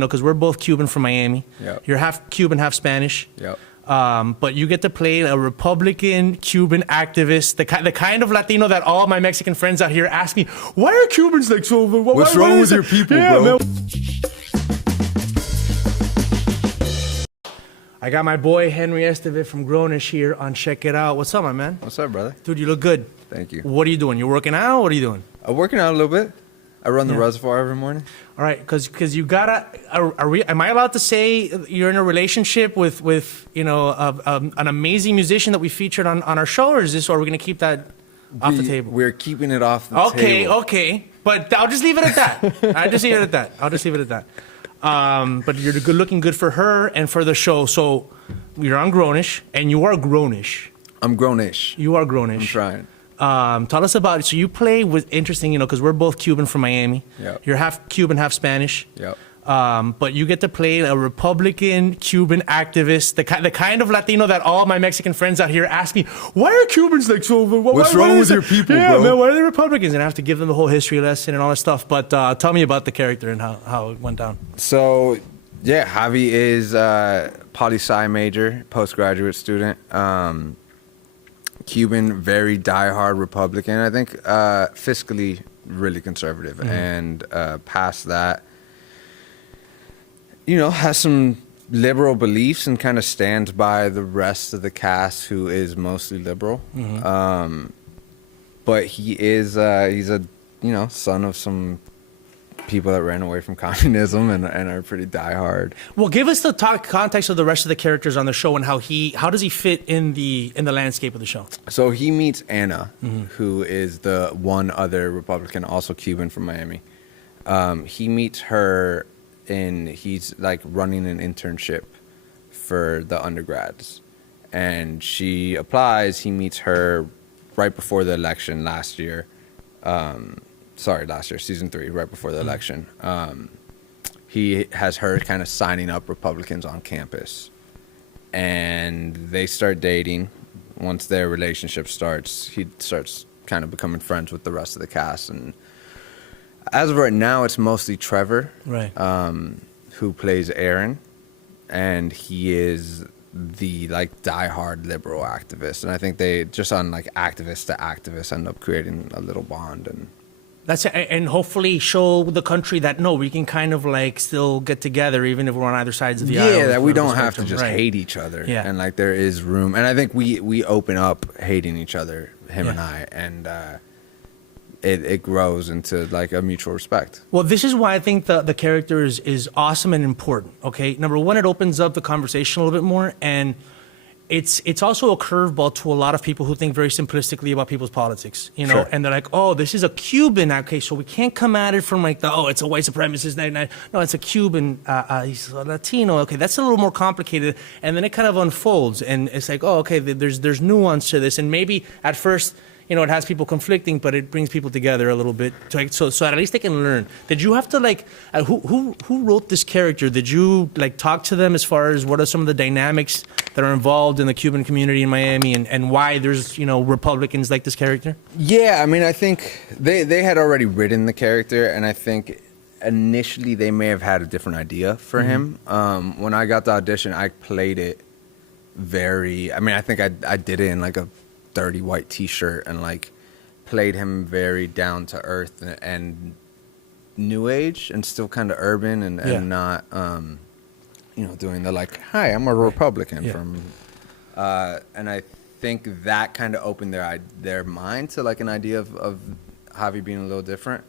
because we're both Cuban from Miami. Yep. You're half Cuban, half Spanish. Yep. But you get to play a Republican Cuban activist, the kind of Latino that all my Mexican friends out here ask me, why are Cubans like so? What's wrong with your people, bro? Man. I got my boy Henri Esteve from Grownish here on Check It Out. What's up, my man? What's up, brother? Dude, you look good. Thank you. What are you doing? You working out? What are you doing? I'm working out a little bit. I run the reservoir every morning. All right, because you gotta. Am I allowed to say you're in a relationship with an amazing musician that we featured on our show, or are we gonna keep that off the table? We're keeping it off the table. Okay. But I'll just leave it at that. I'll just leave it at that. But you're looking good for her and for the show. So you're on Grownish, and you are Grownish. I'm Grownish. You are Grownish. I'm trying. Tell us about it. So you play with, interesting, because we're both Cuban from Miami. Yep. You're half Cuban, half Spanish. Yep. But you get to play a Republican Cuban activist, the kind of Latino that all my Mexican friends out here ask me, why are Cubans like so? What's wrong with your people, bro? Man, why are they Republicans? And I have to give them the whole history lesson and all that stuff. But tell me about the character and how it went down. So, yeah, Javi is poli-sci major, postgraduate student. Cuban, very diehard Republican. I think fiscally really conservative, and past that, has some liberal beliefs and kind of stands by the rest of the cast, who is mostly liberal. But he is he's a son of some people that ran away from communism and are pretty diehard. Well, give us the context of the rest of the characters on the show and how does he fit in the landscape of the show? So he meets Anna, who is the one other Republican, also Cuban from Miami. He meets her he's like running an internship for the undergrads, and she applies. He meets her right before the election last year. Last year, season 3, right before the election. He has her kind of signing up Republicans on campus, and they start dating. Once their relationship starts, he starts kind of becoming friends with the rest of the cast. And as of right now, it's mostly Trevor, right, who plays Aaron, and he is the diehard liberal activist. And I think they just on activist to activist end up creating a little bond. And that's it, and hopefully show the country that we can kind of still get together even if we're on either sides of the aisle. Yeah, that we don't have to just hate each other. Yeah. And there is room. And I think we open up hating each other, him and I, and it grows into a mutual respect. Well, this is why I think the character is awesome and important. Okay, number one, it opens up the conversation a little bit more, and it's also a curveball to a lot of people who think very simplistically about people's politics, Sure. And they're like, oh, this is a Cuban, okay, so we can't come at it from it's a white supremacist. No, it's a Cuban, he's a Latino, okay, that's a little more complicated, and then it kind of unfolds, and it's okay, there's nuance to this, and maybe at first, it has people conflicting, but it brings people together a little bit, so at least they can learn. Did you have to who wrote this character? Did you talk to them as far as what are some of the dynamics that are involved in the Cuban community in Miami, and why there's Republicans like this character? Yeah, I mean, I think they had already written the character, and I think initially they may have had a different idea for him. When I got the audition, I played it I think I did it in a dirty white t-shirt and played him very down to earth and new age, and still kind of urban and not doing the hi, I'm a Republican from and I think that kind of opened their mind to an idea of Javi being a little different,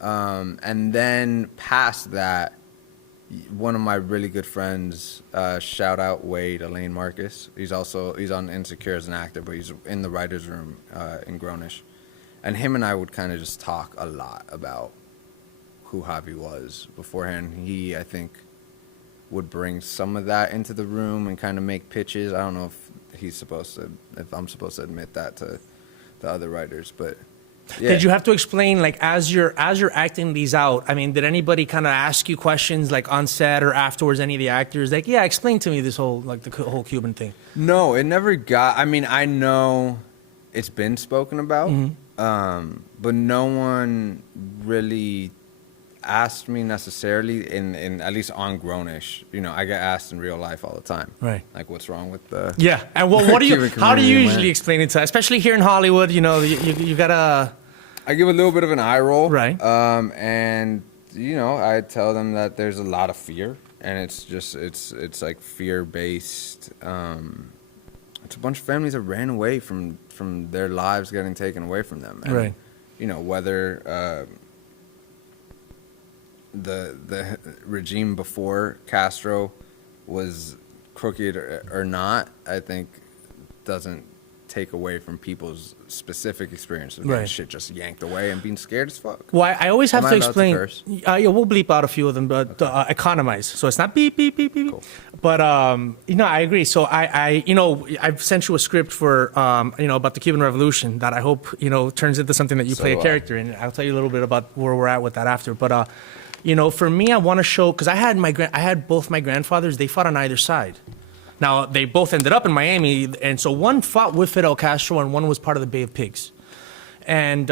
and then past that, one of my really good friends, shout out Wade Elaine Marcus. He's on Insecure as an actor, but he's in the writer's room in Grownish. And him and I would kind of just talk a lot about who Javi was beforehand. He, I think, would bring some of that into the room and kind of make pitches. I don't know if I'm supposed to admit that to the other writers, but yeah. Did you have to explain, as you're acting these out? I mean, did anybody kind of ask you questions on set or afterwards? Any of the actors explain to me this whole the whole Cuban thing? No, it never got. I mean, I know it's been spoken about, but no one really asked me necessarily in at least on Grownish. You know, I get asked in real life all the time. Right. Like, what's wrong with the And what do you? Cuban How do you community, usually man? explain it to? Especially here in Hollywood, you know, you gotta. I give a little bit of an eye roll. Right. And you know, I tell them that there's a lot of fear, and it's just it's like fear based. It's a bunch of families that ran away from their lives getting taken away from them. And, Right. You know, whether the regime before Castro was crooked or not, I think doesn't take away from people's specific experience of getting Right. shit just yanked away and being scared as fuck. Well, I always have Am to I allowed to explain. curse? Yeah, we'll bleep out a few of them, but economize. So it's not beep beep beep beep. Cool. But you know, I agree. So I you know, I've sent you a script for you know, about the Cuban Revolution that I hope, you know, turns into something that you So play a do I. character in. I'll tell you a little bit about where we're at with that after. But you know, for me, I want to show, because I had both my grandfathers. They fought on either side. Now, they both ended up in Miami, and so one fought with Fidel Castro and one was part of the Bay of Pigs. And,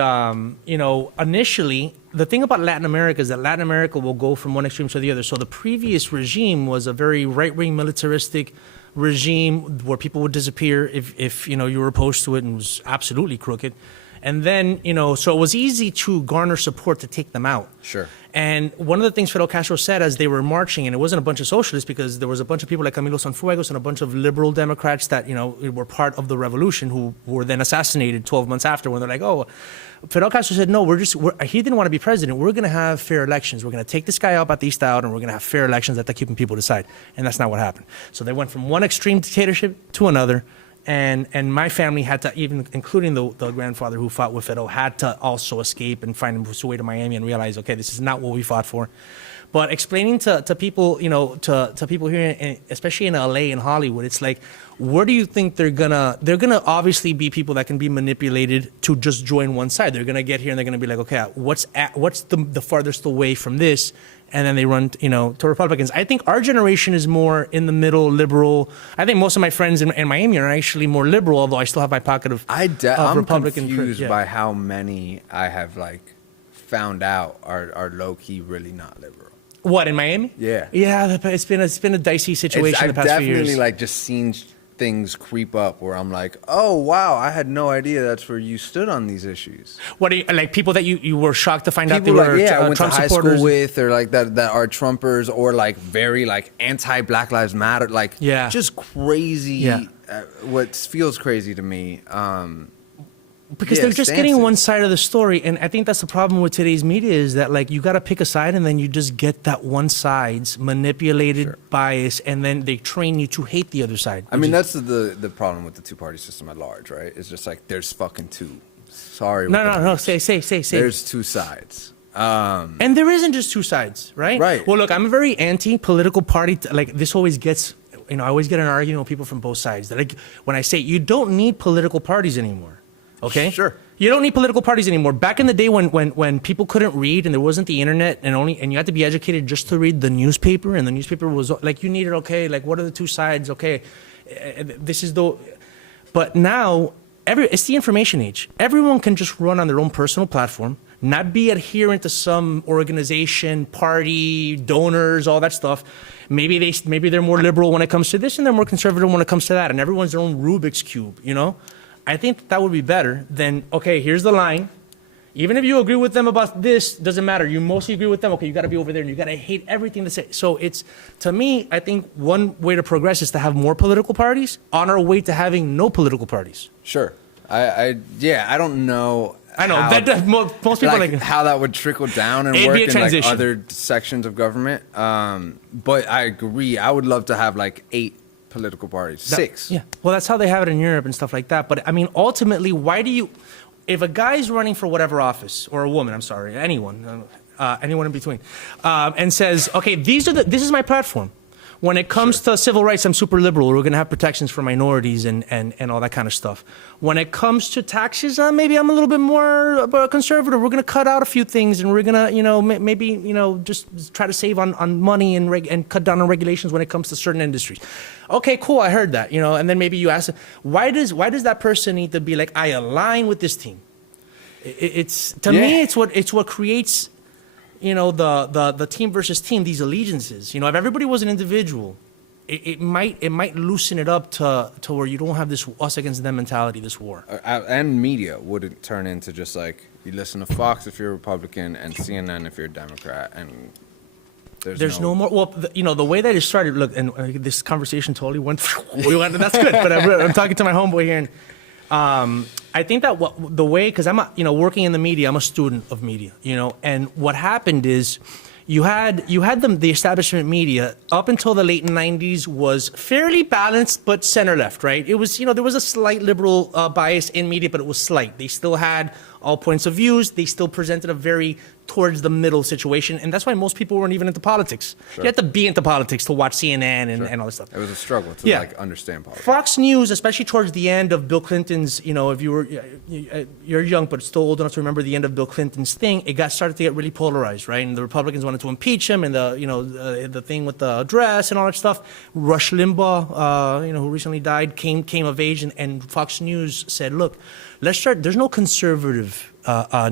you know, initially, the thing about Latin America is that Latin America will go from one extreme to the other. So the previous regime was a very right-wing militaristic regime where people would disappear if you know, you were opposed to it, and was absolutely crooked. And then, you know, so it was easy to garner support to take them out. Sure. And one of the things Fidel Castro said as they were marching, and it wasn't a bunch of socialists, because there was a bunch of people like Camilo Cienfuegos and a bunch of liberal Democrats that, you know, were part of the revolution, who were then assassinated 12 months after, when they're like, oh, Fidel Castro said, no, he didn't want to be president. We're going to have fair elections. We're going to take this guy out, Batista out, and we're going to have fair elections that the Cuban people decide. And that's not what happened. So they went from one extreme dictatorship to another. And my family had to, even including the grandfather who fought with Fidel, had to also escape and find his way to Miami and realize, okay, this is not what we fought for. But explaining to people, you know, to people here, especially in LA and Hollywood, it's like, where do you think they're gonna obviously be people that can be manipulated to just join one side. They're gonna get here and they're gonna be like, okay, what's the farthest away from this? And then they run, you know, to Republicans. I think our generation is more in the middle, liberal. I think most of my friends in Miami are actually more liberal, although I still have my pocket of I'm Republican. confused by how many I have like found out are low key really not liberal. What, in Miami? Yeah. Yeah, it's been a dicey situation the I've past few definitely years. like just seen things creep up where I'm like, oh wow, I had no idea that's where you stood on these issues. What are you, like, people that you were shocked to find out they People were like, I went Trump to high supporters? school with, or like that are Trumpers, or like very like anti Black Lives Matter, like just crazy. Yeah. What feels crazy to me. Because they're just getting stances. one side of the story, and I think that's the problem with today's media, is that like you got to pick a side, and then you just get that one side's manipulated bias, and then they train you to hate the other side. I mean, that's the problem with the two-party system at large, right? It's just like there's fucking two. Sorry. No. Say. There's two sides. And there isn't just two sides, right? Right. Well, look, I'm a very anti-political party. Like, this always gets, you know, I always get an argument with people from both sides. That, like, when I say you don't need political parties anymore, okay? Sure. You don't need political parties anymore. Back in the day when people couldn't read and there wasn't the internet, and you had to be educated just to read the newspaper, and the newspaper was like, you needed, okay, like, what are the two sides? Okay, this is the. But now it's the information age. Everyone can just run on their own personal platform, not be adherent to some organization, party, donors, all that stuff. Maybe they're more liberal when it comes to this, and they're more conservative when it comes to that, and everyone's their own Rubik's Cube, you know? I think that would be better than, okay, here's the line. Even if you agree with them about this, doesn't matter. You mostly agree with them. Okay, you got to be over there, and you got to hate everything they say. So it's, to me, I think one way to progress is to have more political parties on our way to having no political parties. Sure. I don't know. I know that most people like like how that would trickle down and It'd work be a in like transition. other sections of government. But I agree. I would love to have like 8 political parties. 6. Yeah. Well, that's how they have it in Europe and stuff like that. But I mean, ultimately, why do you? If a guy's running for whatever office, or a woman, I'm sorry, anyone in between, and says, okay, this is my platform. When it comes to civil rights, I'm super liberal. We're going to have protections for minorities and all that kind of stuff. When it comes to taxes, maybe I'm a little bit more conservative. We're going to cut out a few things, and we're going to, you know, maybe, you know, just try to save on money and cut down on regulations when it comes to certain industries. Okay, cool. I heard that, you know, and then maybe you ask, why does that person need to be like, I align with this team? It's to me, it's what creates the team versus team, these allegiances. If everybody was an individual, it might loosen it up to where you don't have this us against them mentality, this war. And media wouldn't turn into just like you listen to Fox if you're a Republican and CNN if you're a Democrat, and there's no more. Well, the way that it started. Look, and this conversation totally went. That's good. But I'm talking to my homeboy here, and I think that the way, because I'm working in the media, I'm a student of media, and what happened is. You had the establishment media up until the late 90s was fairly balanced, but center left, right? It was, there was a slight liberal bias in media, but it was slight. They still had all points of views. They still presented a very towards the middle situation. And that's why most people weren't even into politics. Sure. You had to be into politics to watch CNN and all this stuff. It was a struggle to understand politics. Fox News, especially towards the end of Bill Clinton's, if you're young but still old enough to remember the end of Bill Clinton's thing, it started to get really polarized, right? And the Republicans wanted to impeach him, and the thing with the address and all that stuff. Rush Limbaugh, who recently died, came of age, and Fox News said, look, let's start. There's no conservative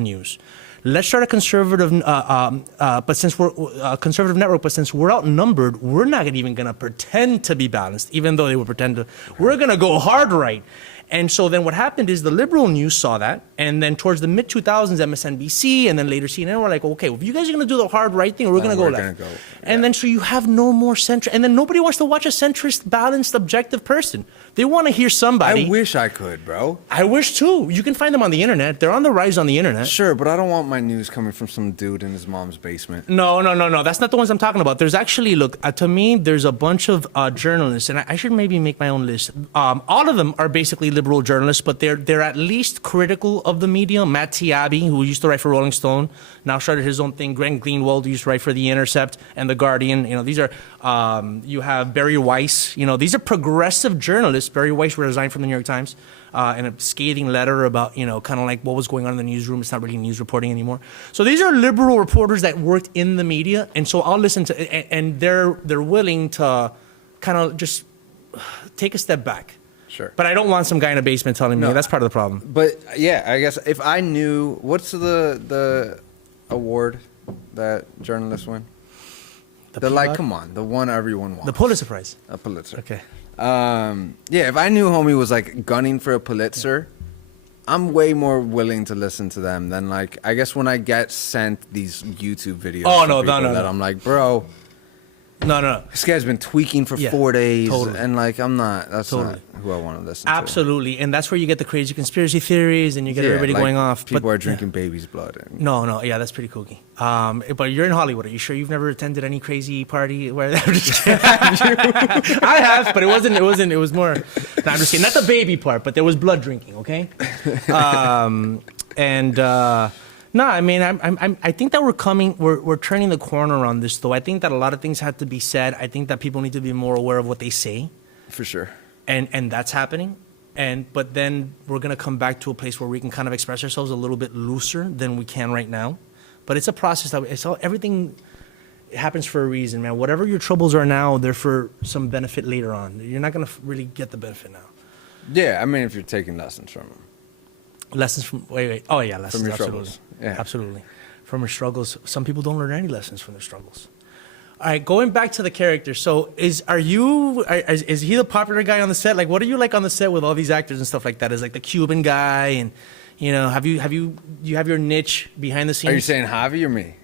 news. Let's start a conservative, but since we're a conservative network, but since we're outnumbered, we're not even going to pretend to be balanced, even though they would pretend to. We're going to go hard right. And so then what happened is the liberal news saw that, and then towards the mid-2000s, MSNBC, and then later CNN were like, okay, well, if you guys are going to do the hard right thing, we're going to go left. And then so you have no more centrist, and then nobody wants to watch a centrist, balanced, objective person. They want to hear somebody. I wish I could, bro. I wish too. You can find them on the internet. They're on the rise on the internet. Sure, but I don't want my news coming from some dude in his mom's basement. No. That's not the ones I'm talking about. There's actually, look, to me, there's a bunch of journalists, and I should maybe make my own list. All of them are basically liberal journalists, but they're at least critical of the media. Matt Taibbi, who used to write for Rolling Stone, now started his own thing. Greg Greenwald, who used to write for The Intercept and The Guardian. These are, you have Barry Weiss. These are progressive journalists. Barry Weiss resigned from the New York Times in a scathing letter about, kind of like what was going on in the newsroom. It's not really news reporting anymore. So these are liberal reporters that worked in the media. And so I'll listen to, and they're willing to kind of just take a step back. Sure. But I don't want some guy in a basement telling me that's part of the problem. But yeah, I guess if I knew, what's the award that journalists win? Come on, the one everyone wants. The Pulitzer Prize. A Pulitzer. Okay. If I knew homie was like gunning for a Pulitzer, I'm way more willing to listen to them than like, I guess when I get sent these YouTube videos. I'm like, bro. No. This guy's been tweaking for 4 days. Totally. And like, that's not who I want to listen to. Absolutely. And that's where you get the crazy conspiracy theories and you get everybody going off. People are drinking baby's blood. No. Yeah, that's pretty kooky. But you're in Hollywood. Are you sure you've never attended any crazy party where I'm just kidding. I have, but it was more. No, I'm just kidding. Not the baby part, but there was blood drinking, okay? No, I mean, I think that we're turning the corner on this, though. I think that a lot of things have to be said. I think that people need to be more aware of what they say. For sure. And that's happening. But then we're going to come back to a place where we can kind of express ourselves a little bit looser than we can right now. But it's a process everything happens for a reason, man. Whatever your troubles are now, they're for some benefit later on. You're not going to really get the benefit now. Yeah, I mean, if you're taking lessons from them. Lessons from lessons from your absolutely. struggles. Yeah. Absolutely. From your struggles. Some people don't learn any lessons from their struggles. All right, going back to the character. So is he the popular guy on the set? Like, what are you like on the set with all these actors and stuff like that? Is like the Cuban guy, and you have your niche behind the scenes? Are you saying Javi or me?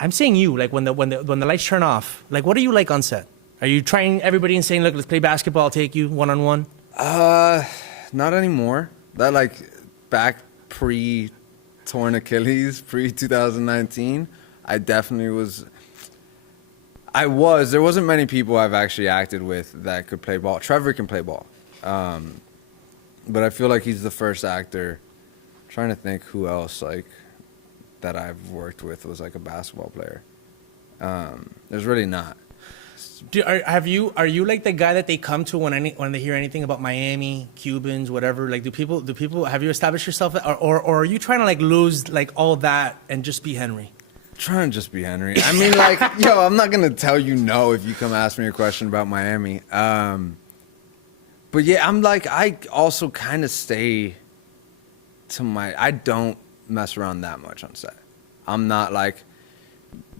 I'm saying you. Like when the lights turn off. Like, what are you like on set? Are you trying everybody and saying, look, let's play basketball. I'll take you one-on-one? Not anymore. That like back pre-torn Achilles, pre-2019, I definitely was. There wasn't many people I've actually acted with that could play ball. Trevor can play ball. But I feel like he's the first actor. I'm trying to think who else like that I've worked with was like a basketball player. There's really not. Are you like the guy that they come to when they hear anything about Miami, Cubans, whatever? Like, do people have you established yourself, or are you trying to like lose like all that and just be Henry? Trying to just be Henry. I mean, like, yo, I'm not gonna tell you no if you come ask me a question about Miami. But yeah, I'm like, I also kind of stay to I don't mess around that much on set. I'm not like,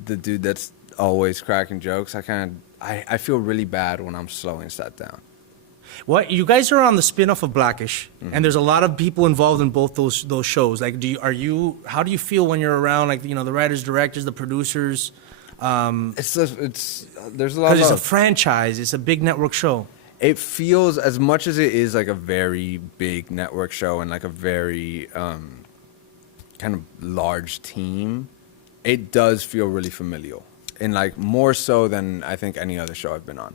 the dude that's always cracking jokes. I feel really bad when I'm slowing set down. What you guys are on the spin-off of Blackish, and there's a lot of people involved in both those shows. Like, how do you feel when you're around, like, the writers, directors, the producers? There's a lot Because it's a of franchise, it's a big network show. it feels, as much as it is like a very big network show and like a very kind of large team, it does feel really familial, and like more so than I think any other show I've been on.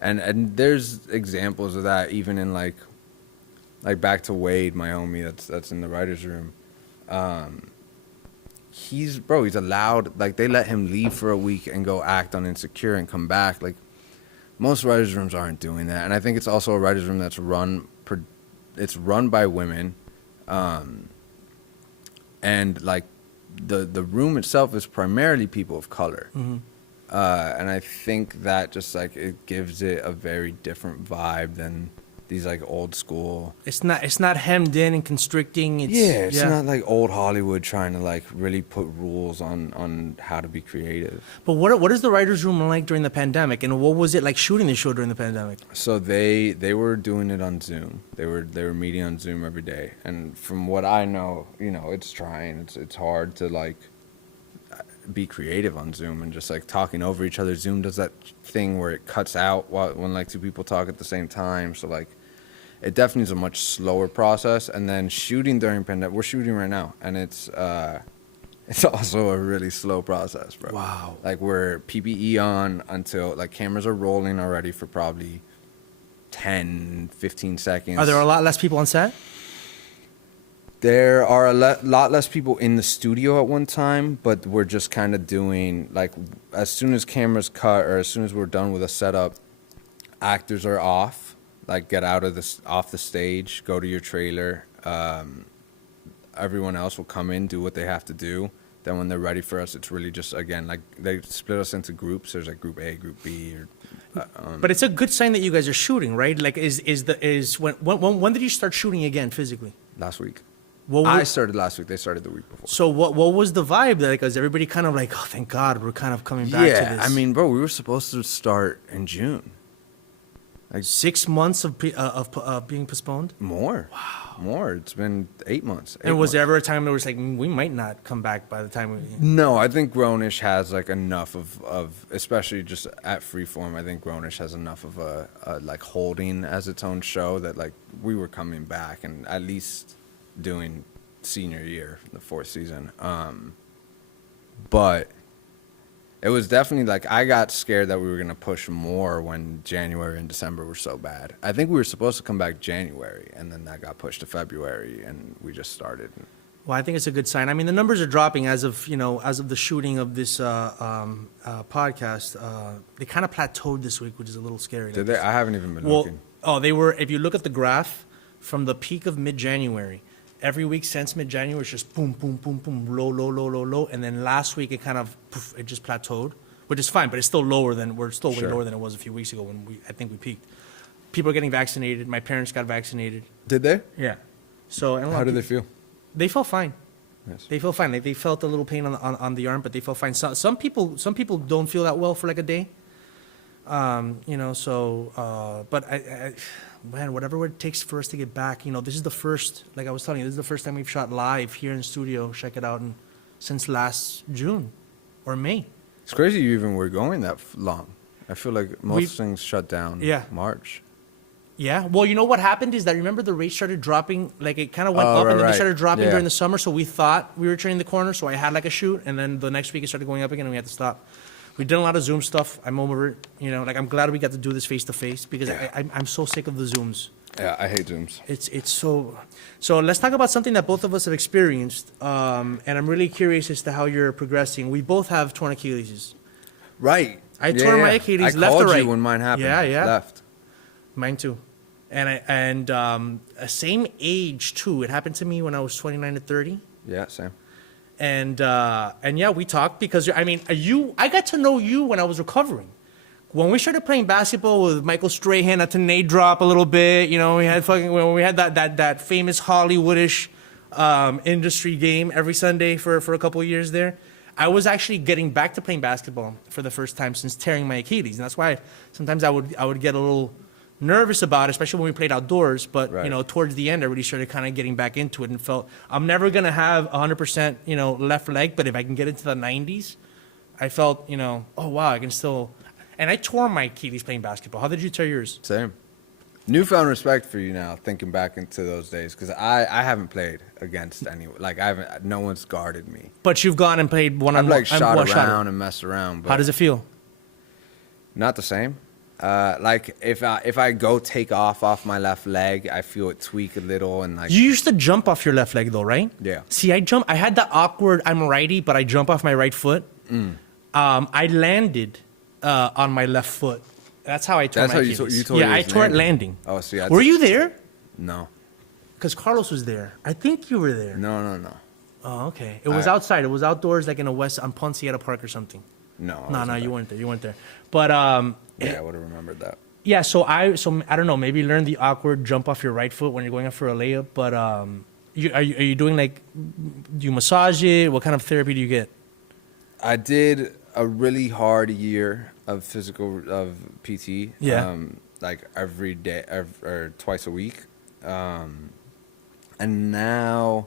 And there's examples of that even in like back to Wade, my homie that's in the writer's room. He's allowed, like, they let him leave for a week and go act on Insecure and come back. Like, most writers' rooms aren't doing that. And I think it's also a writers' room that's run by women. And like the room itself is primarily people of color. Mm-hmm. And I think that just like it gives it a very different vibe than these like old school. It's not hemmed in and constricting. It's not like old Hollywood trying to like really put rules on how to be creative. But what is the writers' room like during the pandemic, and what was it like shooting the show during the pandemic? So they were doing it on Zoom. They were meeting on Zoom every day. And from what I know, it's trying. It's hard to like be creative on Zoom and just like talking over each other. Zoom does that thing where it cuts out when like two people talk at the same time. So like it definitely is a much slower process. And then shooting during pandemic, we're shooting right now, and it's also a really slow process, bro. Wow. Like we're PPE on until like cameras are rolling already for probably 10, 15 seconds. Are there a lot less people on set? There are a lot less people in the studio at one time, but we're just kind of doing, like, as soon as cameras cut or as soon as we're done with a setup, actors are off, like, get off the stage, go to your trailer. Everyone else will come in, do what they have to do. Then when they're ready for us, it's really just, again, like, they split us into groups. There's, like, group A, group B, But it's a good sign that you guys are shooting, right? Like, when did you start shooting again physically? last week. I started last week. They started the week before. So what was the vibe? Like, was everybody kind of like, oh, thank God, we're kind of coming back to this? Yeah, I mean, bro, we were supposed to start in June. Like 6 months of being postponed? More. Wow. More. It's been 8 months. And was there ever a time where it was like, we might not come back by the time we... No, I think Grownish has like enough of especially just at Freeform, I think Grownish has enough of a like holding as its own show that like we were coming back and at least doing senior year, the 4th season. But it was definitely like I got scared that we were going to push more when January and December were so bad. I think we were supposed to come back January, and then that got pushed to February, and we just started. Well, I think it's a good sign. I mean, the numbers are dropping as of the shooting of this podcast. They kind of plateaued this week, which is a little scary. Did they? I haven't even been looking. Oh, they were. If you look at the graph from the peak of mid-January, every week since mid-January, it's just boom, boom, boom, boom, low, low, low, low, low. And then last week, it kind of, poof, it just plateaued, which is fine, but it's still lower than, we're still way lower than it was a few weeks ago when I think we peaked. People are getting vaccinated. My parents got vaccinated. Did they? Yeah. So, and How did they feel? They felt fine. Yes. They felt fine. Like, they felt a little pain on the arm, but they felt fine. Some people don't feel that well for like a day. But man, whatever it takes for us to get back, this is the first, like I was telling you, this is the first time we've shot live here in the studio, check it out, since last June or May. It's crazy you even were going that long. I feel like most things shut down March. Yeah. Well, you know what happened is that, remember the rates started dropping, like it kind of went up and then they started dropping during the summer. So we thought we were turning the corner. So I had like a shoot, and then the next week it started going up again and we had to stop. We did a lot of Zoom stuff. I'm over it. Like I'm glad we got to do this face to face because I'm so sick of the Zooms. Yeah, I hate Zooms. It's so let's talk about something that both of us have experienced. And I'm really curious as to how you're progressing. We both have torn Achilles. Right. I tore my Achilles I left called or right. you when mine happened. Yeah. Left. Mine too. And same age too. It happened to me when I was 29 to 30. Yeah, same. And yeah, we talked because I got to know you when I was recovering. When we started playing basketball with Michael Strahan, not to name drop a little bit, we had that famous Hollywoodish industry game every Sunday for a couple of years there. I was actually getting back to playing basketball for the first time since tearing my Achilles, and that's why sometimes I would get a little nervous about it, especially when we played outdoors. But Right. towards the end, I really started kind of getting back into it and felt I'm never gonna have 100% left leg, but if I can get into the 90s, I felt oh wow, I can still. And I tore my Achilles playing basketball. How did you tear yours? Same. Newfound respect for you now, thinking back into those days, because I haven't played against anyone. Like no one's guarded me. But you've gone and played one on I've one. like shot around and messed around. But How does it feel? Not the same. Like if I go take off my left leg, I feel it tweak a little and like. You used to jump off your left leg though, right? Yeah. See, I had that awkward. I'm righty, but I jump off my right foot. I landed on my left foot. That's how I tore That's my how you Achilles. tore Yeah, I yours tore it landing. landing. Oh, see, Were you there? No. Because Carlos was there. I think you were there. No. Oh, okay. It was outside. It was outdoors, like in a west on Ponciata Park or something. No. No, you weren't there. You weren't there. But Yeah, I would have remembered that. yeah. So I don't know. Maybe learn the awkward jump off your right foot when you're going up for a layup. But are you doing like? Do you massage it? What kind of therapy do you get? I did a really hard year of PT. Yeah. Like every day or twice a week. And now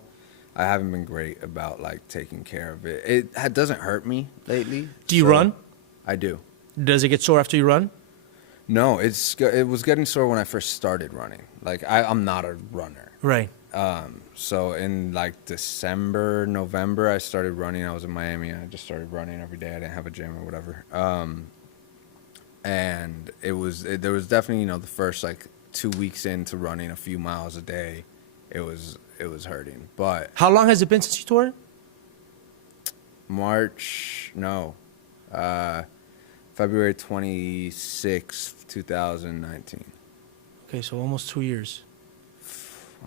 I haven't been great about like taking care of it. It doesn't hurt me lately. Do you run? I do. Does it get sore after you run? No, it was getting sore when I first started running. Like I'm not a runner. Right. So in like December, November, I started running. I was in Miami. I just started running every day. I didn't have a gym or whatever. And there was definitely, the first like 2 weeks into running a few miles a day, it was hurting. But How long has it been since you tore it? February 26th, 2019. Okay, so almost 2 years.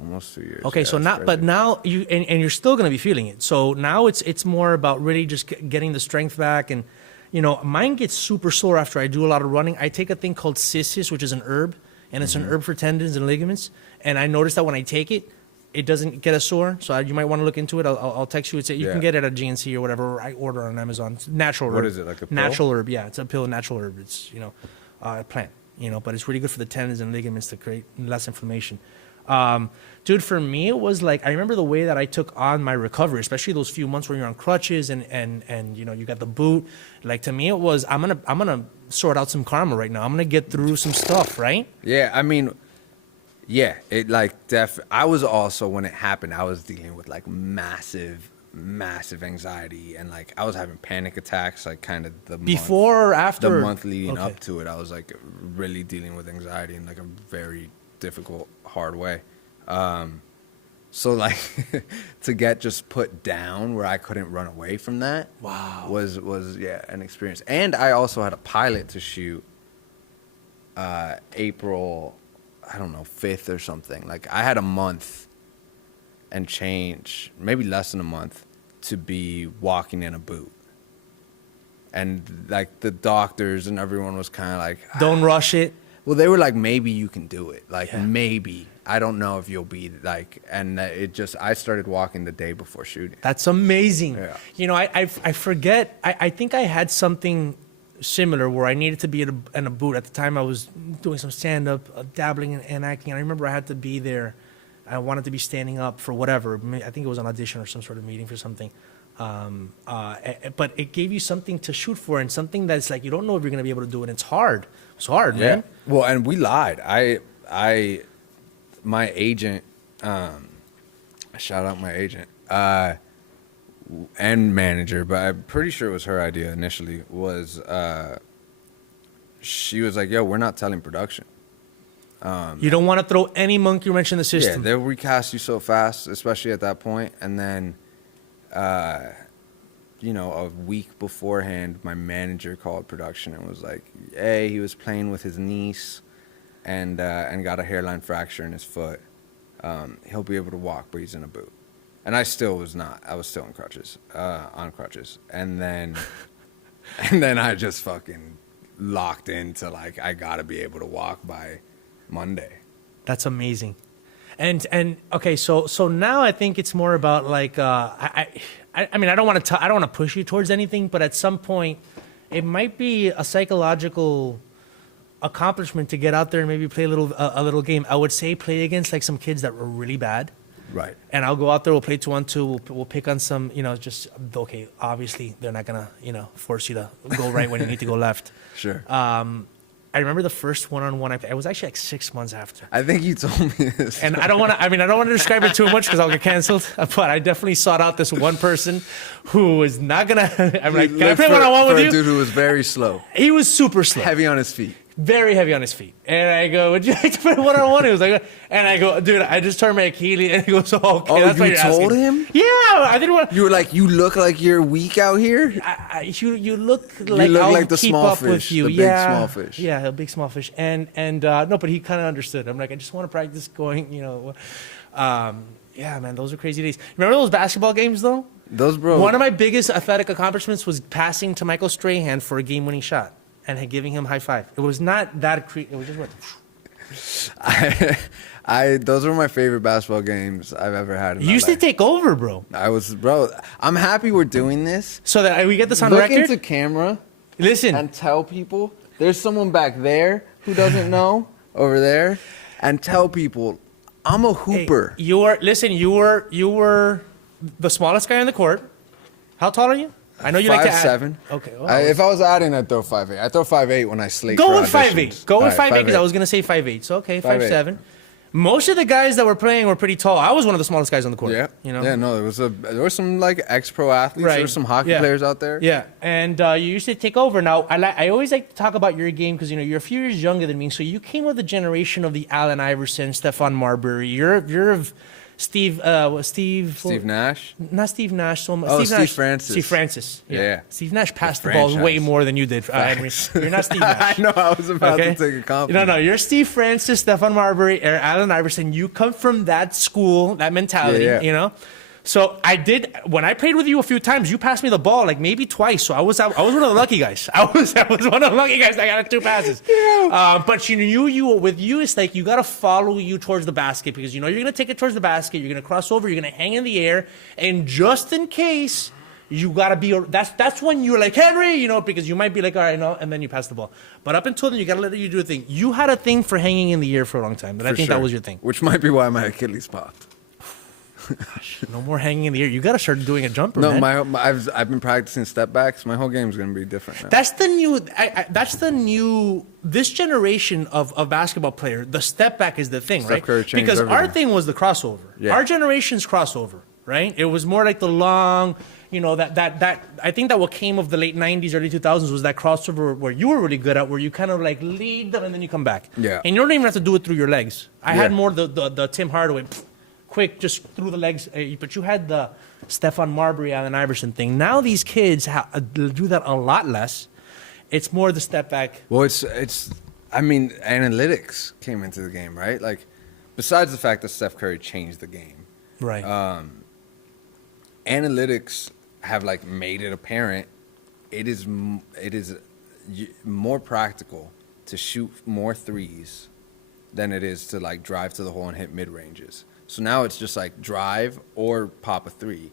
Almost 2 years. Okay, Yeah, so it's now, crazy. but now you and you're still gonna be feeling it. So now it's more about really just getting the strength back, and mine gets super sore after I do a lot of running. I take a thing called cissus, which is an herb, and it's an herb for tendons and ligaments. And I noticed that when I take it, it doesn't get as sore. So you might want to look into it. I'll text you. You can get it at GNC or whatever. Or I order on Amazon. It's natural herb. What is it, like a pill? Natural herb? Yeah, it's a pill. Natural herb. It's a plant. But it's really good for the tendons and ligaments to create less inflammation. Dude, for me, it was like, I remember the way that I took on my recovery, especially those few months where you're on crutches and you got the boot. Like, to me, it was, I'm gonna sort out some karma right now. I'm gonna get through some stuff, right? Yeah, I mean, yeah, it like I was also, when it happened, I was dealing with like massive anxiety, and like I was having panic attacks, like kind of Before or after? the month leading Okay. up to it. I was like really dealing with anxiety in like a very difficult, hard way. So like to get just put down where I couldn't run away from that. Wow. Was an experience. And I also had a pilot to shoot April, I don't know, 5th or something. Like I had a month and change, maybe less than a month, to be walking in a boot. And like the doctors and everyone was kind of like, Don't rush it. well, they were like, maybe you can do it. Like, Yeah. maybe. I don't know if you'll be like, and I started walking the day before shooting. That's amazing. Yeah. I forget. I think I had something similar where I needed to be in a boot. At the time, I was doing some stand-up, dabbling in acting. And I remember I had to be there. I wanted to be standing up for whatever. I think it was an audition or some sort of meeting for something. But it gave you something to shoot for, and something that's like you don't know if you're going to be able to do it. It's hard. It's hard, man. Well, and we lied. My agent, shout out my agent, and manager, but I'm pretty sure it was her idea initially, was she was like, yo, we're not telling production. You don't want to throw any monkey wrench in the Yeah, system. they'll recast you so fast, especially at that point. And then, a week beforehand, my manager called production and was like, hey, he was playing with his niece and got a hairline fracture in his foot. He'll be able to walk, but he's in a boot. And I still was not. I was still on crutches. And then I just fucking locked into like, I gotta be able to walk by Monday. That's amazing. And okay, so now I think it's more about like I mean, I don't want to push you towards anything, but at some point, it might be a psychological accomplishment to get out there and maybe play a little game. I would say play against like some kids that were really bad. Right. And I'll go out there, we'll play 2-on-2, we'll pick on some, just, okay, obviously they're not going to, force you to go right when you need to go left. Sure. I remember the first one-on-one I played. It was actually like 6 months after. I think you told me this. And I don't want to describe it too much because I'll get canceled. But I definitely sought out this one person who was not going to, I'm like, can I play one-on-one with you? For a dude who was very slow. He was super slow. Heavy on his feet. Very heavy on his feet. And I go, would you like to play one-on-one? He was like, and I go, dude, I just turned my Achilles. And he goes, oh, okay. Oh, that's what you you're told asking. him? Yeah. I didn't want You were like, you look like you're weak out here? you look like look I'll like the keep small up fish, with you. the big small fish. Yeah, a big small fish. And no, but he kind of understood. I'm like, I just want to practice going, yeah, man, those are crazy days. Remember those basketball games, though? Those, bro. One of my biggest athletic accomplishments was passing to Michael Strahan for a game-winning shot and giving him high five. It was not that it was just what. Those were my favorite basketball games I've ever had. You used to take over, bro. I'm happy we're doing this. So that we get this on Look record. into camera Listen, and tell people there's someone back there who doesn't know over there, and tell people I'm a hooper. hey, you were the smallest guy on the court. How tall are you? I know you like to add. 5'7". Okay. Well, If I was adding, I'd throw 5'8". I throw 5'8" when I slate. go for with auditions. 5'8". Go with All right, 5'8" because I was gonna say 5'8". So okay, 5'8". 5'7". Most of the guys that were playing were pretty tall. I was one of the smallest guys on the court. Yeah. Yeah. No, there were some like ex-pro athletes. Right. There were some hockey Yeah. players out there. Yeah, and you used to take over. Now, I always like to talk about your game because you're a few years younger than me. So you came with the generation of the Allen Iverson, Stephon Marbury. You're of Steve Nash. Not Steve Nash. So much. Oh, Steve Nash, Francis. Steve Francis. Yeah. Steve Nash passed the franchise. ball way more than you did. Henry. You're not Steve Nash. I know. I was about Okay? to take a compliment. No. You're Steve Francis, Stephon Marbury, or Allen Iverson. You come from that school, that mentality. Yeah. So I did when I played with you a few times. You passed me the ball like maybe twice. So I was one of the lucky guys. I was one of the lucky guys that got 2 passes. Yeah. But with you, it's like you got to follow you towards the basket because you're gonna take it towards the basket. You're gonna cross over. You're gonna hang in the air, and just in case. You gotta be. That's when you're like Henry, because you might be like, all right, no, and then you pass the ball. But up until then, you gotta let you do a thing. You had a thing for hanging in the air for a long time, and I think that was your thing. Which might be why my Achilles popped. Gosh, no more hanging in the air. You gotta start doing a jumper. No, man. I've been practicing step backs. My whole game's gonna be different now. That's the new. This generation of basketball player, the step back is the thing, Steph right? Curry changed Because our everything. thing was the crossover. Yeah. Our generation's crossover, right? It was more like the long. That I think that what came of the late 90s, early 2000s was that crossover where you were really good at, where you kind of like lead them and then you come back. Yeah. And you don't even have to do it through your legs. I had Yeah. more the Tim Hardaway, quick, just through the legs. But you had the Stephon Marbury, Allen Iverson thing. Now these kids do that a lot less. It's more the step back. Well, analytics came into the game, right? Like, besides the fact that Steph Curry changed the game, Right. Analytics have like made it apparent it is more practical to shoot more threes than it is to like drive to the hole and hit mid ranges. So now it's just like drive or pop a three.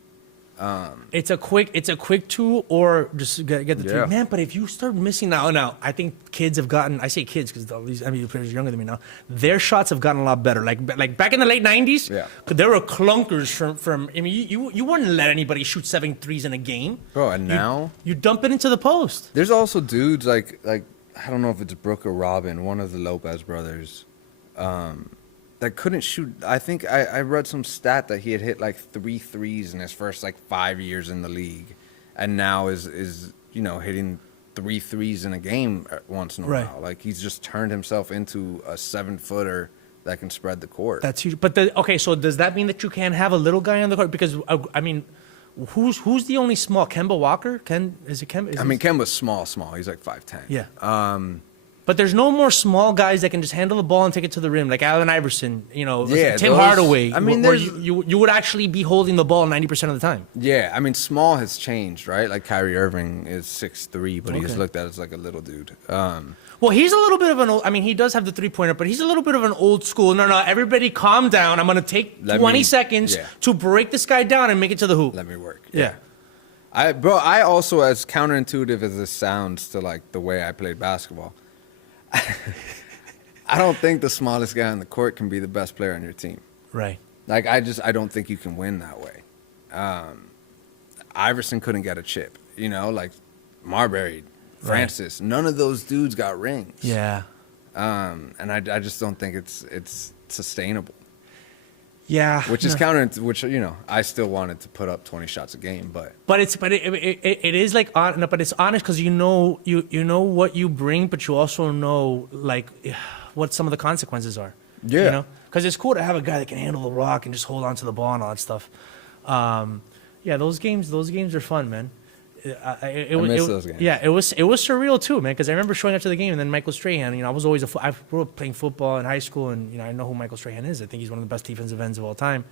It's a quick two or just get the three. Yeah. Man, but if you start missing now, I think kids have gotten, I say kids because all these NBA players are younger than me now, their shots have gotten a lot better. Like back in the late 90s, Yeah. there were clunkers from you wouldn't let anybody shoot 7 threes in a game. Bro, and now You dump it into the post. there's also dudes like I don't know if it's Brooke or Robin, one of the Lopez brothers, that couldn't shoot. I think I read some stat that he had hit like 3 threes in his first like 5 years in the league, and now is hitting 3 threes in a game once in a Right. while. Like he's just turned himself into a 7-footer that can spread the court. That's huge. But so does that mean that you can't have a little guy on the court? Because who's the only small? Kemba Walker? Kemba's small. He's like 5'10". Yeah. But there's no more small guys that can just handle the ball and take it to the rim, like Allen Iverson, Yeah, Tim those- Hardaway. I mean, where there's- you would actually be holding the ball 90% of the time. Yeah, I mean, small has changed, right? Like Kyrie Irving is 6'3", but he's Okay. looked at as like a little dude. Well, he's a little bit of an old. He does have the 3-pointer, but he's a little bit of an old school. No, everybody, calm down. I'm gonna take 20 seconds yeah. to break this guy down and make it to the hoop. Let me work. Yeah. I also, as counterintuitive as this sounds to like the way I played basketball, I don't think the smallest guy on the court can be the best player on your team. Right. Like, I don't think you can win that way. Iverson couldn't get a chip, you know, like Marbury, Francis. Right. None of those dudes got rings. Yeah. And I just don't think it's sustainable. Yeah. Which is which, you know, I still wanted to put up 20 shots a game, but it is like but it's honest because you know what you bring, but you also know like what some of the consequences are. Yeah. You know, because it's cool to have a guy that can handle the rock and just hold on to the ball and all that stuff. Yeah, those games are fun, man. I miss those games. Yeah, it was surreal too, man. Because I remember showing up to the game, and then Michael Strahan. You know, I was always I grew up playing football in high school, and you know, I know who Michael Strahan is. I think he's one of the best defensive ends of all time.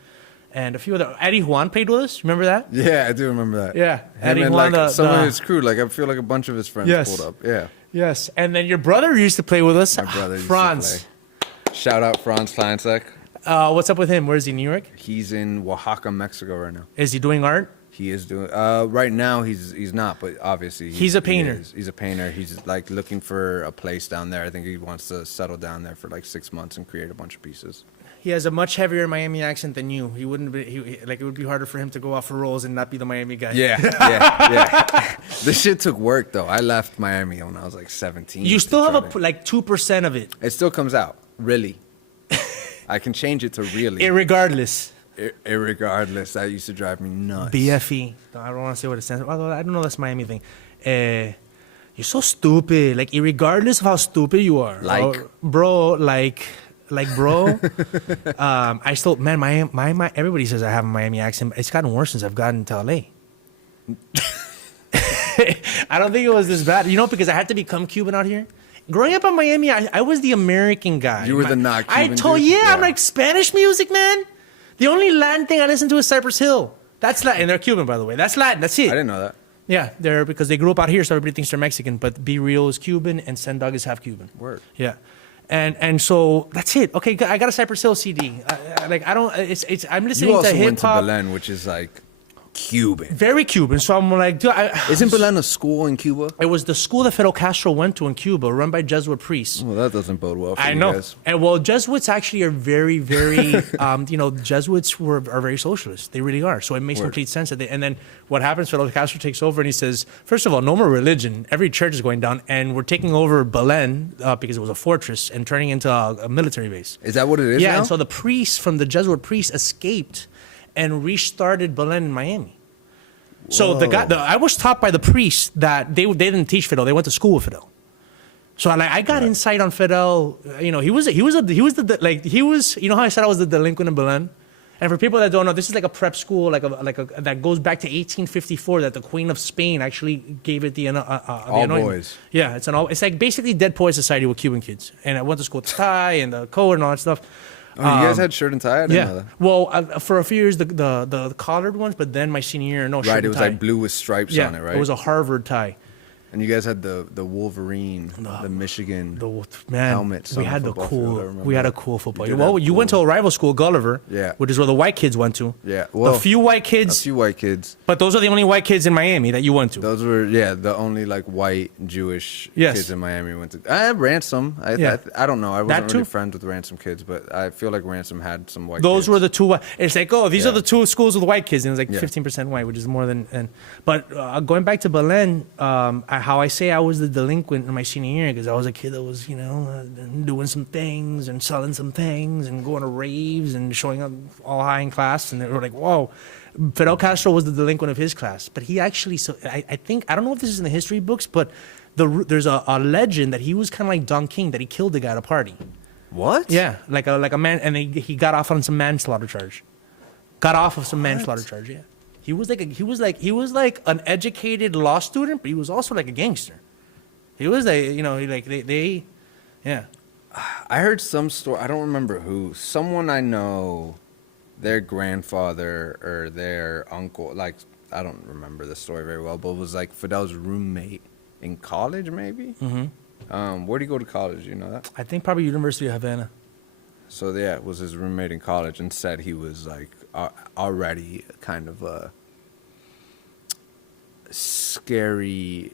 And a few other Eddie Juan played with us. Remember that? Yeah, I do remember that. Yeah, Eddie Juan. Like some of his crew, like I feel like a bunch of his friends pulled up. Yeah. Yes, and then your brother used to play with us. My brother used Franz. to play. Shout out Franz Kleinsack. What's up with him? Where is he? New York? He's in Oaxaca, Mexico right now. Is he doing art? He is doing right now. He's not, but obviously he's a painter. He's a painter. He's like looking for a place down there. I think he wants to settle down there for like 6 months and create a bunch of pieces. He has a much heavier Miami accent than you. He wouldn't be like it would be harder for him to go off for roles and not be the Miami guy. Yeah. This shit took work though. I left Miami when I was like 17. You still have like 2% of it. It still comes out. Really. I can change it to really. Irregardless. Irregardless, that used to drive me nuts. BFE. I don't want to say what it stands for. Although I don't know that's Miami thing. You're so stupid. Like, irregardless of how stupid you are. Like. Bro, bro. I still, man, my everybody says I have a Miami accent. It's gotten worse since I've gotten to LA. I don't think it was this bad. You know, because I had to become Cuban out here. Growing up in Miami, I was the American guy. You were the not Cuban dude. I'm like, Spanish music, man. The only Latin thing I listen to is Cypress Hill. That's Latin. And they're Cuban, by the way. That's Latin. That's it. I didn't know that. Yeah, they're because they grew up out here, so everybody thinks they're Mexican. But Be Real is Cuban, and Sen Dog is half Cuban. Word. Yeah, and so that's it. Okay, I got a Cypress Hill CD. I'm listening you also to hip went to hop. Belen, which is like Cuban. Very Cuban. So I'm like, dude, isn't Belen a school in Cuba? It was the school that Fidel Castro went to in Cuba, run by Jesuit priests. Well, that doesn't bode well for you know. guys. And well, Jesuits actually are very, very, Jesuits are very socialist. They really are. So it makes complete sense that and then what happens, Fidel Castro takes over and he says, first of all, no more religion. Every church is going down and we're taking over Belen because it was a fortress and turning into a military base. Is that what it is now? And so the priests from the Jesuit priests escaped and restarted Belen in Miami. So I was taught by the priests that they didn't teach Fidel. They went to school with Fidel. So I got insight on Fidel. You know, he was you know how I said I was the delinquent in Belen? And for people that don't know, this is like a prep school, that goes back to 1854. That the Queen of Spain actually gave it the all boys. Yeah, it's like basically Dead Poets Society with Cuban kids. And I went to school with the tie and the code and all that stuff. Oh, you guys had shirt and tie? I didn't know that. Well, for a few years, the collared ones, but then my senior year, no shirt and tie. Right, it was like blue with stripes on it, right? It was a Harvard tie. And you guys had the Wolverine, the Michigan helmet. We had a cool football. Well, you went to a rival school, Gulliver, which is where the white kids went to. Yeah, well, a few white kids. But those are the only white kids in Miami that you went to. Those were the only like white Jewish kids in Miami went to. Ransom. I don't know. I wasn't really friends with Ransom kids, but I feel like Ransom had some white. Those were the two. It's like, these are the two schools with white kids, and it was like 15% white, which is more than. But going back to Belen, how I say I was the delinquent in my senior year because I was a kid that was, doing some things and selling some things and going to raves and showing up all high in class. And they were like, whoa, Fidel Castro was the delinquent of his class. But he actually, I think, I don't know if this is in the history books, but there's a legend that he was kind of like Don King, that he killed the guy at a party. What? Yeah, like a man, and he got off on some manslaughter charge. Manslaughter charge, yeah. He was like an educated law student, but he was also like a gangster. He was like, yeah. I heard some story. I don't remember who. Someone I know, their grandfather or their uncle. Like, I don't remember the story very well, but it was like Fidel's roommate in college, maybe. Mm-hmm. Where'd he go to college? You know that? I think probably University of Havana. So yeah, it was his roommate in college, and said he was like already kind of scary.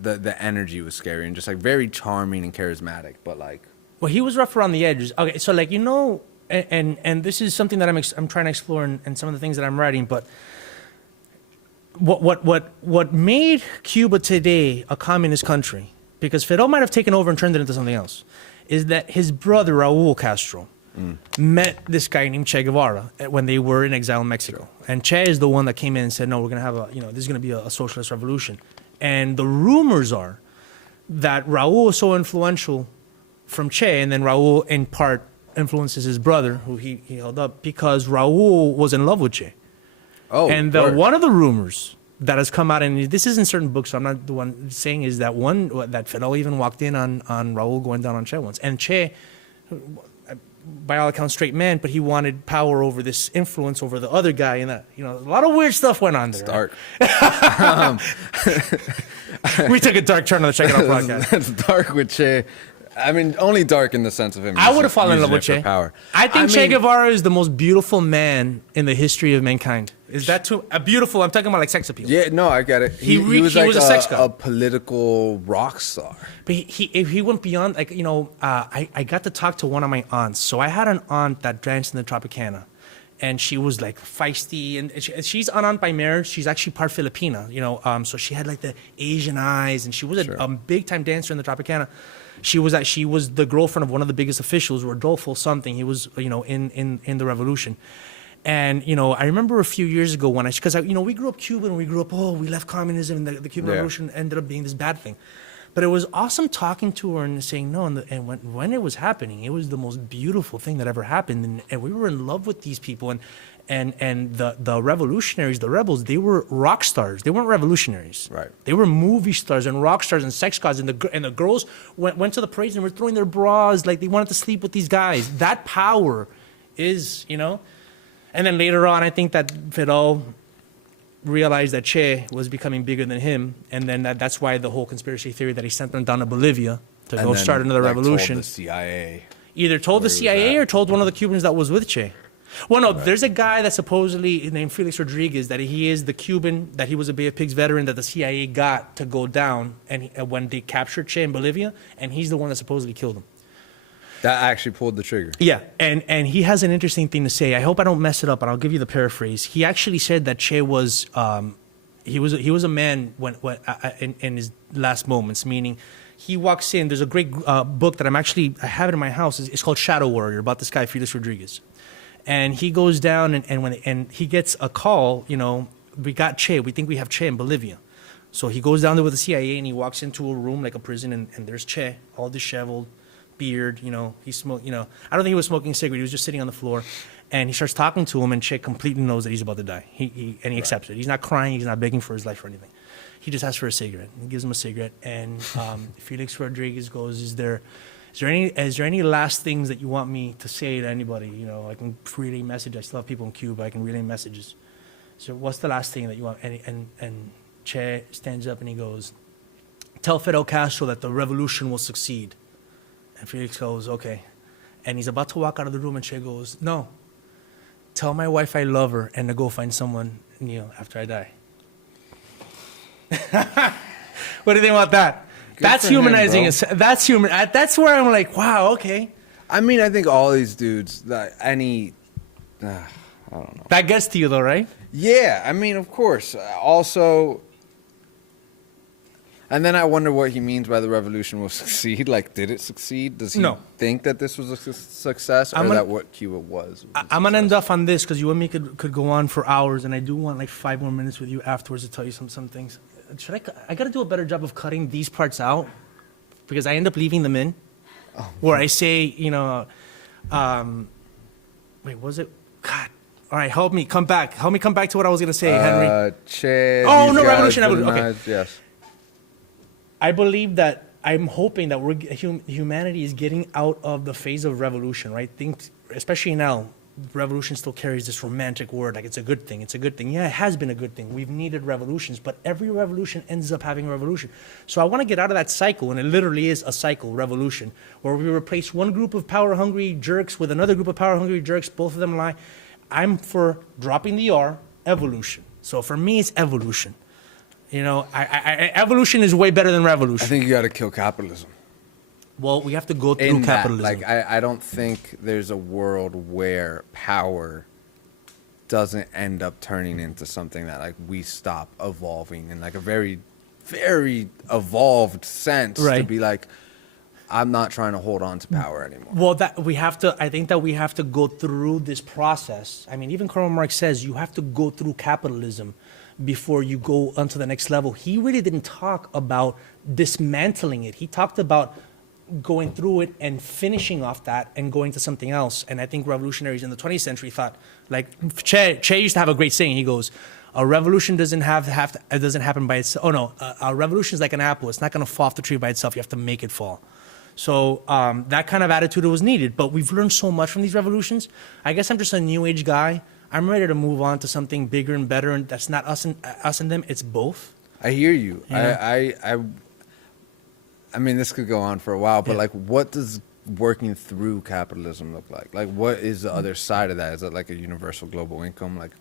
The energy was scary and just like very charming and charismatic, but like. Well, he was rough around the edges. Okay, so like and this is something that I'm trying to explore in some of the things that I'm writing, but. What made Cuba today a communist country, because Fidel might have taken over and turned it into something else, is that his brother Raul Castro met this guy named Che Guevara when they were in exile in Mexico. And Che is the one that came in and said, no, we're going to have this is going to be a socialist revolution. And the rumors are that Raul was so influential from Che, and then Raul in part influences his brother, who he held up, because Raul was in love with Che. Oh, and one of the rumors that has come out, and this is in certain books, so I'm not the one saying, is that Fidel even walked in on Raul going down on Che once. And Che, by all accounts, straight man, but he wanted power over this influence over the other guy, and that, a lot of weird stuff went on there. It's dark. We took a dark turn on the Checkitow Podcast. It's dark with Che. I mean, only dark in the sense of him. I would have fallen in love with Che. Power. I think Che Guevara is the most beautiful man in the history of mankind. Is that too beautiful? I'm talking about like sex appeal. Yeah, no, I get it. He was like a sex god, a political rock star. But he went beyond, like, I got to talk to one of my aunts. So I had an aunt that danced in the Tropicana, and she was like feisty, and she's an aunt by marriage. She's actually part Filipina, so she had like the Asian eyes, and she was a big time dancer in the Tropicana. She was the girlfriend of one of the biggest officials, Rodolfo something. He was, in the revolution. And, I remember a few years ago because we grew up Cuban, we left communism, and the Cuban Revolution ended up being this bad thing. But it was awesome talking to her and saying no. And when it was happening, it was the most beautiful thing that ever happened. And we were in love with these people. And the revolutionaries, the rebels, they were rock stars. They weren't revolutionaries. Right. They were movie stars and rock stars and sex gods. And the girls went to the parades and were throwing their bras like they wanted to sleep with these guys. That power is, And then later on, I think that Fidel realized that Che was becoming bigger than him. And then that's why the whole conspiracy theory that he sent them down to Bolivia to go start another revolution. Told the CIA. Either told the CIA or told one of the Cubans that was with Che. Well, no, there's a guy that supposedly named Felix Rodriguez, that he is the Cuban, that he was a Bay of Pigs veteran that the CIA got to go down and when they captured Che in Bolivia, and he's the one that supposedly killed him. That actually pulled the trigger. Yeah, and he has an interesting thing to say. I hope I don't mess it up, and I'll give you the paraphrase. He actually said that Che was he was a man in his last moments, meaning he walks in. There's a great book that I have it in my house. It's called Shadow Warrior, about this guy Felix Rodriguez. And he goes down and he gets a call, we got Che, we think we have Che in Bolivia. So he goes down there with the CIA and he walks into a room like a prison and there's Che, all disheveled, beard, he smoked, I don't think he was smoking a cigarette, he was just sitting on the floor. And he starts talking to him and Che completely knows that he's about to die. He accepts it. He's not crying, he's not begging for his life or anything. He just asks for a cigarette. He gives him a cigarette and Felix Rodriguez goes, Is there any last things that you want me to say to anybody? I can relay messages. I still have people in Cuba. I can relay messages. So what's the last thing that you want? And Che stands up and he goes, tell Fidel Castro that the revolution will succeed. And Felix goes, okay. And he's about to walk out of the room and Che goes, no, tell my wife I love her and to go find someone new after I die. What do you think about that? That's humanizing. That's human. That's where I'm like, wow, okay. I mean, I think all these dudes, I don't know. That gets to you, though, right? Yeah, I mean, of course. Also, and then I wonder what he means by the revolution will succeed. Like, did it succeed? Does he think that this was a success, or that what Cuba was? I'm gonna end off on this because you and me could go on for hours, and I do want like 5 more minutes with you afterwards to tell you some things. I got to do a better job of cutting these parts out because I end up leaving them in. Where I say, wait, was it? God. All right, help me come back. Help me come back to what I was going to say, Henry. Che, revolution. Okay. Yes. I believe that I'm hoping that humanity is getting out of the phase of revolution, right? Especially now, revolution still carries this romantic word, like it's a good thing. It's a good thing. Yeah, it has been a good thing. We've needed revolutions, but every revolution ends up having a revolution. So I want to get out of that cycle, and it literally is a cycle, revolution, where we replace one group of power-hungry jerks with another group of power-hungry jerks, both of them lie. I'm for dropping the R, evolution. So for me, it's evolution. Evolution is way better than revolution. I think you got to kill capitalism. Well, we have to go through capitalism. I don't think there's a world where power doesn't end up turning into something that like we stop evolving in like a very, very evolved sense to be like, I'm not trying to hold on to power anymore. Well, I think that we have to go through this process. I mean, even Karl Marx says you have to go through capitalism before you go onto the next level. He really didn't talk about dismantling it. He talked about going through it and finishing off that and going to something else. And I think revolutionaries in the 20th century thought, like Che used to have a great saying. He goes, a revolution doesn't it doesn't happen by itself. Oh no, a revolution is like an apple. It's not going to fall off the tree by itself. You have to make it fall. So that kind of attitude was needed. But we've learned so much from these revolutions. I guess I'm just a new age guy. I'm ready to move on to something bigger and better, and that's not us and them. It's both. I hear you. Yeah. I mean, this could go on for a while, but like, what does working through capitalism look like? Like, what is the other side of that? Is it like a universal global income? Like,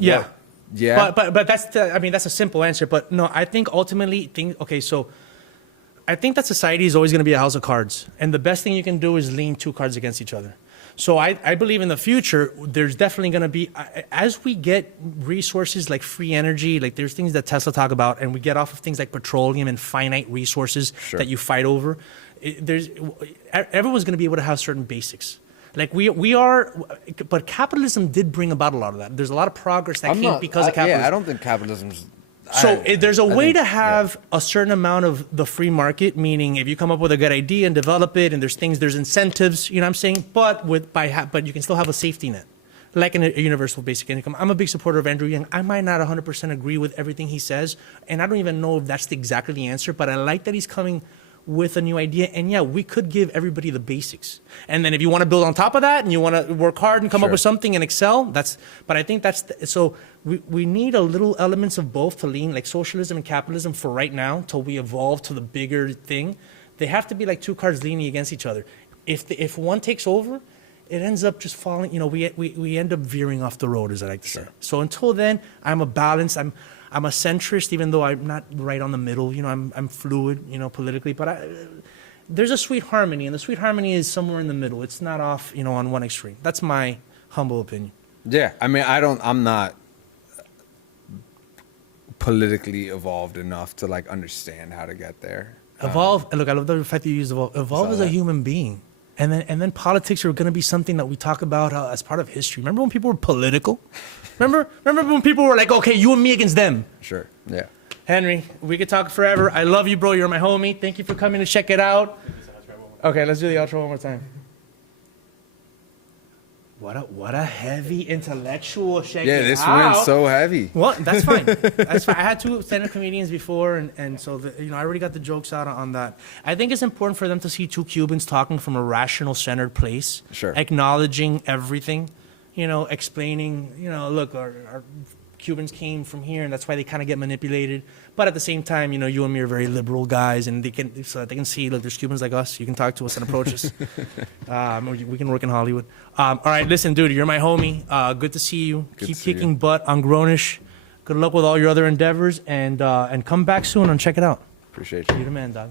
yeah. What? Yeah. But that's that's a simple answer. But no, I think ultimately, I think that society is always going to be a house of cards, and the best thing you can do is lean two cards against each other. So I believe in the future, there's definitely going to be, as we get resources like free energy, like there's things that Tesla talk about, and we get off of things like petroleum and finite resources that you fight over, everyone's going to be able to have certain basics. Like we are, but capitalism did bring about a lot of that. There's a lot of progress that came because of capitalism. Yeah, I don't think capitalism's... So there's a way to have a certain amount of the free market, meaning if you come up with a good idea and develop it, and there's incentives, you know what I'm saying? But but you can still have a safety net, like a universal basic income. I'm a big supporter of Andrew Yang. I might not 100% agree with everything he says, and I don't even know if that's exactly the answer, but I like that he's coming with a new idea. And yeah, we could give everybody the basics. And then if you want to build on top of that and you want to work hard and come up with something and excel, but I think so we need a little elements of both to lean, like socialism and capitalism for right now, till we evolve to the bigger thing. They have to be like two cards leaning against each other. If one takes over, it ends up just falling, we end up veering off the road, as I like to say. So until then, I'm a balance. I'm a centrist, even though I'm not right on the middle. I'm fluid, politically. But there's a sweet harmony, and the sweet harmony is somewhere in the middle. It's not off, on one extreme. That's my humble opinion. Yeah, I mean, I'm not politically evolved enough to like understand how to get there. Evolve. Look, I love the fact that you use evolve. Evolve as a human being. And then politics are going to be something that we talk about as part of history. Remember when people were political? Remember when people were like, okay, you and me against them? Sure, yeah. Henry, we could talk forever. I love you, bro. You're my homie. Thank you for coming to check it out. Okay, let's do the outro one more time. What a heavy intellectual check. Yeah, this went so heavy. Well, that's fine. That's fine. I had two stand-up comedians before, and so I already got the jokes out on that. I think it's important for them to see two Cubans talking from a rational, centered place, acknowledging everything, explaining, look, our Cubans came from here, and that's why they kind of get manipulated. But at the same time, you and me are very liberal guys, and they can see, look, there's Cubans like us. You can talk to us and approach us. We can work in Hollywood. All right, listen, dude, you're my homie. Good to see you. Keep kicking butt on Grownish. Good luck with all your other endeavors, and come back soon and check it out. Appreciate you. You're the man, dog.